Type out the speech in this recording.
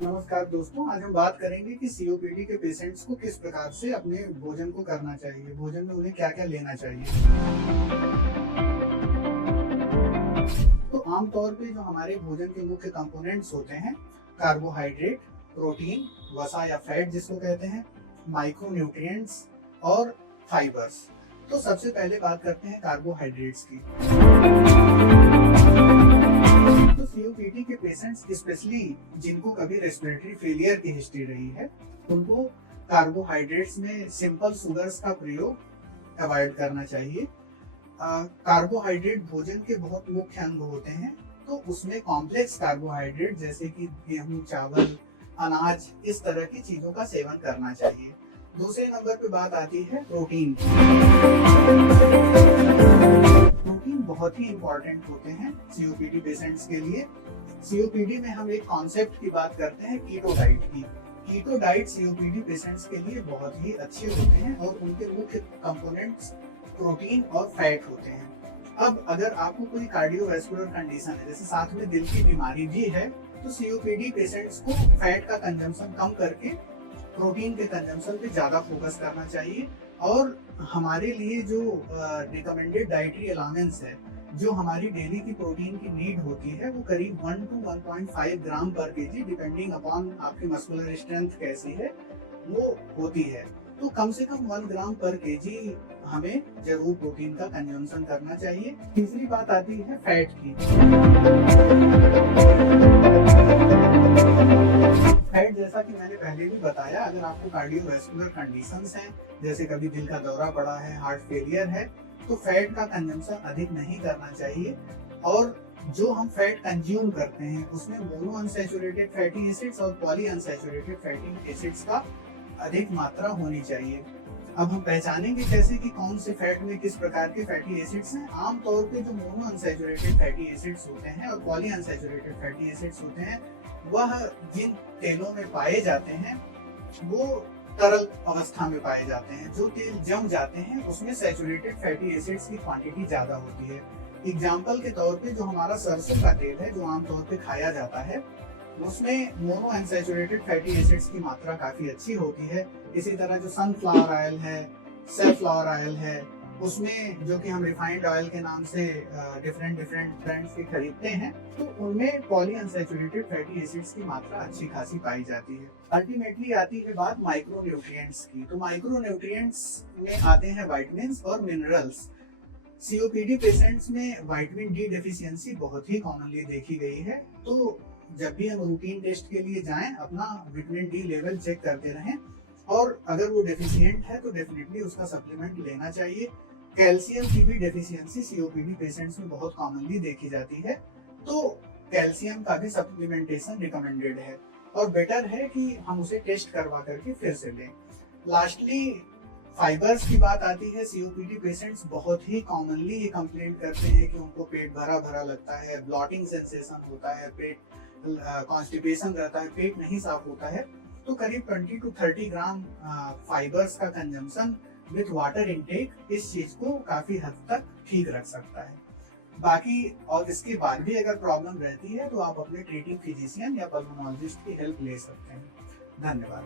नमस्कार दोस्तों, आज हम बात करेंगे कि सीओपीडी के पेशेंट्स को किस प्रकार से अपने भोजन को करना चाहिए, भोजन में उन्हें क्या क्या लेना चाहिए। तो आमतौर पे जो हमारे भोजन के मुख्य कंपोनेंट्स होते हैं, कार्बोहाइड्रेट, प्रोटीन, वसा या फैट जिसको कहते हैं, माइक्रोन्यूट्रिएंट्स और फाइबर्स। तो सबसे पहले बात करते हैं कार्बोहाइड्रेट्स की। तो सीओपीडी के पेशेंट्स स्पेशली जिनको कभी रेस्पिरेटरी फेलियर की हिस्ट्री रही है, उनको कार्बोहाइड्रेट्स में सिंपल शुगर्स का प्रयोग अवॉइड करना चाहिए। कार्बोहाइड्रेट भोजन के बहुत मुख्य अंग होते हैं, तो उसमें कॉम्प्लेक्स कार्बोहाइड्रेट जैसे कि गेहूं, चावल, अनाज, इस तरह की चीजों का सेवन करना चाहिए। दूसरे नंबर पे बात आती है प्रोटीन की। प्रोटीन बहुत ही इंपॉर्टेंट होते हैं सीओपीडी पेशेंट्स के लिए। सीओपीडी में हम एक कॉन्सेप्ट की बात करते हैं कीटो डाइट की। कीटो डाइट सीओपीडी पेशेंट्स के लिए बहुत ही अच्छे होते हैं और उनके मुख्य कंपोनेंट्स प्रोटीन और फैट होते हैं। अब अगर आपको कोई कार्डियोवैस्कुलर कंडीशन है, जैसे साथ में दिल की बीमारी भी है, तो सीओपीडी पेशेंट्स को फैट का कंजम्पशन कम करके प्रोटीन के कंजम्पशन पे ज्यादा फोकस करना चाहिए। और हमारे लिए जो रिकमेंडेड डाइटरी अलाउंस है, जो हमारी डेली की प्रोटीन की नीड होती है, वो करीब 1 to 1.5 ग्राम पर केजी, डिपेंडिंग अपॉन आपकी मस्कुलर स्ट्रेंथ कैसी है, वो होती है। तो कम से कम 1 ग्राम पर केजी हमें जरूर प्रोटीन का कंजम्पशन करना चाहिए। तीसरी बात आती है फैट की। फैट, जैसा कि मैंने पहले भी बताया, अगर आपको कार्डियोवैस्कुलर कंडीशंस हैं, जैसे कभी दिल का दौरा पड़ा है, हार्ट फेलियर है, तो फैट का कंजम्पशन अधिक नहीं करना चाहिए। और जो हम फैट कंज्यूम करते हैं उसमें मोनो अनसैचुरेटेड फैटी एसिड्स और पॉली अनसैचुरेटेड फैटी एसिड्स का अधिक मात्रा होनी चाहिए। अब हम पहचानेंगे कैसे कि कौन से फैट में किस प्रकार के फैटी एसिड्स हैं। आमतौर पे जो मोनो अनसैचुरेटेड फैटी एसिड्स होते हैं और पॉली अनसैचुरेटेड फैटी एसिड्स होते हैं, वह जिन तेलों में पाए जाते हैं वो तरल अवस्था में पाए जाते हैं। जो तेल जम जाते हैं उसमें सैचुरेटेड फैटी एसिड्स की क्वांटिटी ज्यादा होती है। एग्जाम्पल के तौर पे जो हमारा सरसों का तेल है, जो आमतौर पे खाया जाता है, उसमें मोनो अनसैचुरेटेड फैटी एसिड्स की मात्रा काफी अच्छी होती है। इसी तरह जो सनफ्लावर ऑयल है, सैफ्लावर ऑयल है, उसमें जो कि हम रिफाइंड ऑयल के नाम से डिफरेंट ब्रांड्स के खरीदते हैं, तो उनमें पॉली अनसैचुरेटेड फैटी एसिड्स की मात्रा अच्छी खासी पाई जाती है। अल्टीमेटली आती है बात माइक्रोन्यूट्रिएंट्स की। तो माइक्रोन्यूट्रिएंट्स में आते हैं विटामिन्स और मिनरल्स। सीओपीडी पेशेंट्स में विटामिन डी डेफिशिएंसी बहुत ही कॉमनली देखी गई है। तो जब भी हम रूटीन टेस्ट के लिए जाएं, अपना विटामिन डी लेवल चेक करते रहें, और अगर वो डेफिशिएंट है तो डेफिनेटली उसका सप्लीमेंट लेना चाहिए। कैल्शियम की भी डेफिशिएंसी सीओपीडी पेशेंट्स में बहुत कॉमनली देखी जाती है, तो कैल्शियम का भी सप्लीमेंटेशन रिकमेंडेड है और बेटर है कि हम उसे टेस्ट करवा करके फिर से लें। लास्टली फाइबर्स की बात आती है। सीओपीडी पेशेंट्स बहुत ही कॉमनली ये कंप्लेंट करते हैं कि उनको पेट भरा भरा लगता है, ब्लॉटिंग सेंसेशन होता है, पेट कॉन्स्टिपेशन रहता है, पेट नहीं साफ होता है। तो करीब 20 to 30 ग्राम फाइबर्स का कंजम्पशन विथ वाटर इनटेक इस चीज को काफी हद तक ठीक रख सकता है। बाकी और इसके बाद भी अगर प्रॉब्लम रहती है तो आप अपने ट्रीटिंग फिजिशियन या पल्मोनोलॉजिस्ट की हेल्प ले सकते हैं। धन्यवाद।